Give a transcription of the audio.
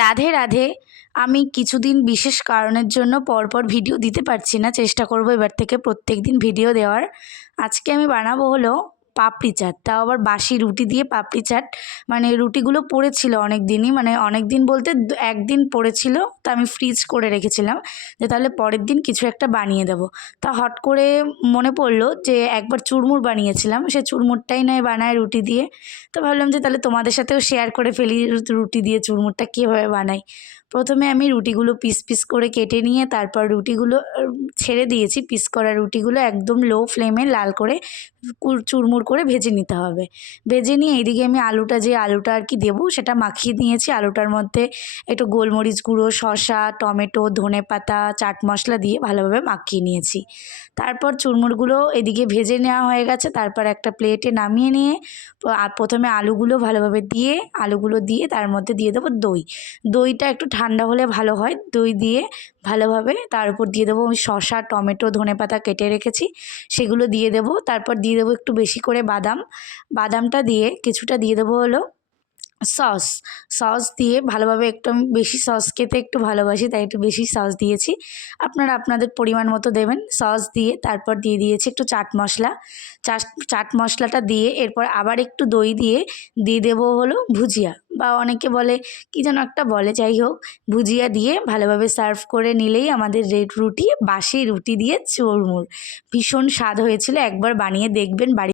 রাধে রাধে। আমি কিছুদিন বিশেষ কারণের জন্য পরপর ভিডিও দিতে পারছি না, চেষ্টা করব এবার থেকে প্রত্যেক দিন ভিডিও দেওয়ার। আজকে আমি বানাবো হলো পাপড়ি চাট, তাও আবার বাসি রুটি দিয়ে পাপড়ি চাট। মানে রুটিগুলো পড়েছিল অনেক দিনই, মানে অনেক দিন বলতে একদিন পড়েছিল, তা আমি ফ্রিজ করে রেখেছিলাম যে তাহলে পরের দিন কিছু একটা বানিয়ে দেবো। তা হট করে মনে পড়লো যে একবার চুরমুর বানিয়েছিলাম, সে চুরমুরটাই নয় বানায় রুটি দিয়ে। তো ভাবলাম যে তাহলে তোমাদের সাথেও শেয়ার করে ফেলি রুটি দিয়ে চুরমুরটা কীভাবে বানাই। প্রথমে আমি রুটিগুলো পিস পিস করে কেটে নিয়ে তারপর রুটিগুলো ছেড়ে দিয়েছি, পিস করা রুটিগুলো একদম লো ফ্লেমে লাল করে চুরমুর করে ভেজে নিতে হবে। ভেজে নিয়ে এইদিকে আমি আলুটা আর কি দেবো সেটা মাখিয়ে নিয়েছি। আলুটার মধ্যে একটু গোলমরিচ গুঁড়ো, শসা, টমেটো, ধনেপাতা, চাট মশলা দিয়ে ভালোভাবে মাখিয়ে নিয়েছি। তারপর চুরমুরগুলো এদিকে ভেজে নেওয়া হয়ে গেছে। তারপর একটা প্লেটে নামিয়ে নিয়ে প্রথমে আলুগুলো ভালোভাবে দিয়ে তার মধ্যে দিয়ে দেবো দই। দইটা একটু ঠান্ডা হলে ভালো হয়। দই দিয়ে ভালোভাবে তার উপর দিয়ে দেবো আমি শসা, টমেটো, ধনেপাতা কেটে রেখেছি, সেগুলো দিয়ে দেবো। তারপর দিয়ে দেবো একটু বেশি করে বাদামটা দিয়ে কিছুটা দিয়ে দেবো হলো সস দিয়ে ভালোভাবে একটু, আমি বেশি সস খেতে একটু ভালোবাসি তাই একটু বেশি সস দিয়েছি, আপনারা আপনাদের পরিমাণ মতো দেবেন। সস দিয়ে তারপর দিয়ে দিয়েছি একটু চাট মশলাটা দিয়ে এরপর আবার একটু দই দিয়ে দেবো হলো ভুজিয়া, বা অনেকে বলে কি যেন একটা বলে, যাই হোক ভুজিয়া দিয়ে ভালোভাবে সার্ভ করে নিলেই আমাদের বাসি রুটি দিয়ে চুরমুর। ভীষণ স্বাদ হয়েছিল, একবার বানিয়ে দেখবেন বাড়ি।